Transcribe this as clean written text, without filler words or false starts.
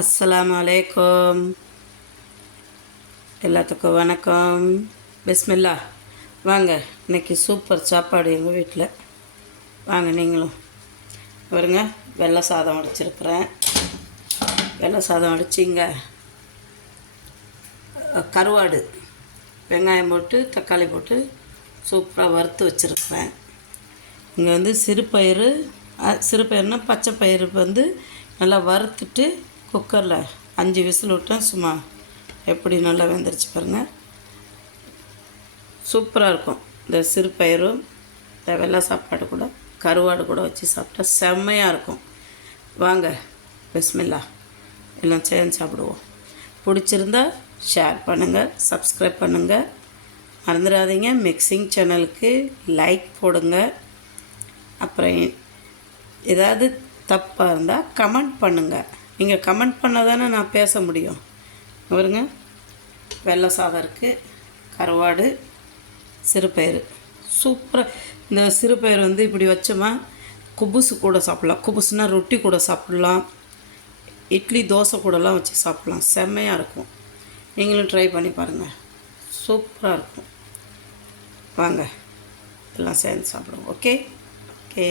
அஸ்ஸலாமு அலைக்கும். எல்லாத்துக்கும் வணக்கம். பிஸ்மில்லா. வாங்க, இன்றைக்கி சூப்பர் சாப்பாடு எங்கள் வீட்டில். வாங்க நீங்களும் பாருங்க. வெள்ளை சாதம் வடிச்சிருக்கிறேன். வெள்ளை சாதம் வடிச்சிங்க கருவாடு வெங்காயம் போட்டு தக்காளி போட்டு சூப்பராக வறுத்து வச்சுருக்கிறேன். இங்கே வந்து சிறுபயிறுனா பச்சை பயிறு வந்து நல்லா வறுத்துட்டு குக்கரில் 5 விசில் விட்டேன். சும்மா எப்படி நல்லா வெந்துருச்சு பாருங்கள். சூப்பராக இருக்கும். இந்த சிறுபயிரும் இந்த வெள்ளை சாப்பாடு கூட கருவாடு கூட வச்சு சாப்பிட்டா செம்மையாக இருக்கும். வாங்க பிஸ்மில்லா எல்லாம் சேர்ந்து சாப்பிடுவோம். பிடிச்சிருந்தா ஷேர் பண்ணுங்கள், சப்ஸ்கிரைப் பண்ணுங்கள். மறந்துடாதீங்க மிக்சிங் சேனலுக்கு லைக் போடுங்க. அப்புறம் ஏதாவது தப்பாக இருந்தால் கமெண்ட் பண்ணுங்கள். நீங்கள் கமெண்ட் பண்ணால் தானே நான் பேச முடியும். பாருங்க, வெள்ளை சாதம் இருக்குது, கருவாடு, சிறுபயிறு சூப்பராக. இந்த சிறுபயிறு வந்து இப்படி வச்சோமா குபுசு கூட சாப்பிட்லாம். குபுசுனால் ரொட்டி கூட சாப்பிட்லாம், இட்லி தோசை கூடலாம் வச்சு சாப்பிட்லாம். செம்மையாக இருக்கும். நீங்களும் ட்ரை பண்ணி பாருங்கள், சூப்பராக இருக்கும். வாங்க எல்லாம் சேர்ந்து சாப்பிடுவோம். Okay okay.